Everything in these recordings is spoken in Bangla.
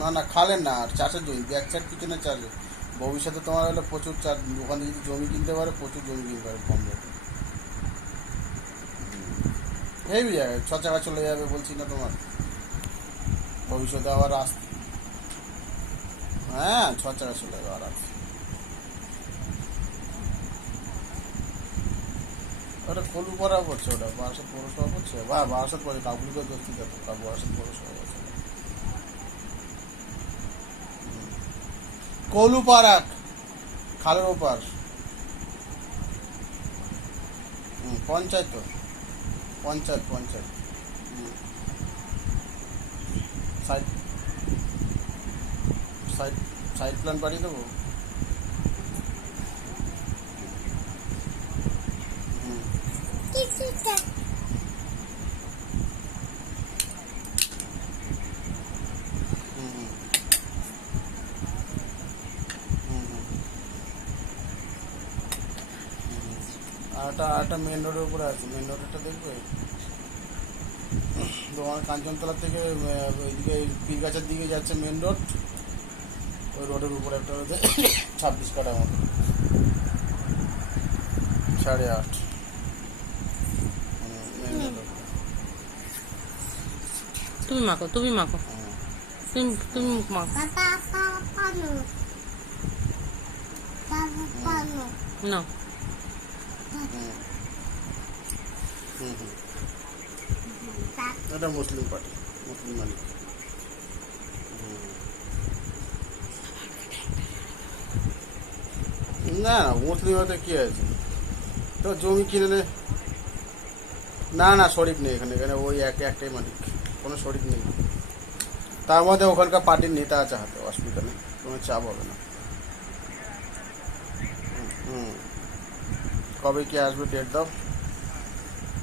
না না খালেন না, আর চাষের জমি, ব্যাক সাইড পিছনে চাষে ভবিষ্যতে তোমার হলে প্রচুর চাষ, ওখান থেকে যদি জমি কিনতে পারে প্রচুর জমি কিনতে পারে কম রেটে। হেভি জায়গায় 6 চাকা চলে যাবে বলছি না তোমার, ভবিষ্যতে আবার হ্যাঁ 6 চাকা চলে যাবে আর আসছে। ওটা কলুপাড়া পড়ছে, ওটা বারাসাত পৌরসভা পড়ছে, বা বারাসাত পড়ে কাবুলকে দোস্তি দেখো, বারাসাত পৌরসভা পড়ছে। কলুপাড়া, খালের ওপার। পঞ্চায়েত তো, panchayat panchayat. Side side side plan পাঠিয়ে দেবো। হুম হুম হুম হুম হুম আর একটা মেন রোডের উপরে আছে, মেন রোডটা দেখবে তোমার কাঞ্চনতলা থেকে ওইদিকে পীরগাছার দিকে যাচ্ছে মেন রোড, ওই রোডের উপরে একটা রয়েছে 26 কাঠার মতো, 8.5। Main road. তুমি মাখো, তুমি মাখো, তুমি তুমি মাখো। না এটা মুসলিম পার্টি, মুসলিম মালিক। না মুসলিম হতে কি আছে, তো জমি কিনে নে। না না শরিক নেই এখানে, এখানে ওই একটাই মালিক, কোনো শরিক নেই। তার মধ্যে ওখানকার পার্টির নেতা আছে হাতে, অসুবিধা নেই, কোনো চাপ হবে না। হুম, কবে কি আসবে ডেট দাও,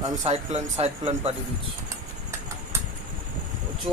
আমি সাইড প্ল্যান পাঠিয়ে দিচ্ছি।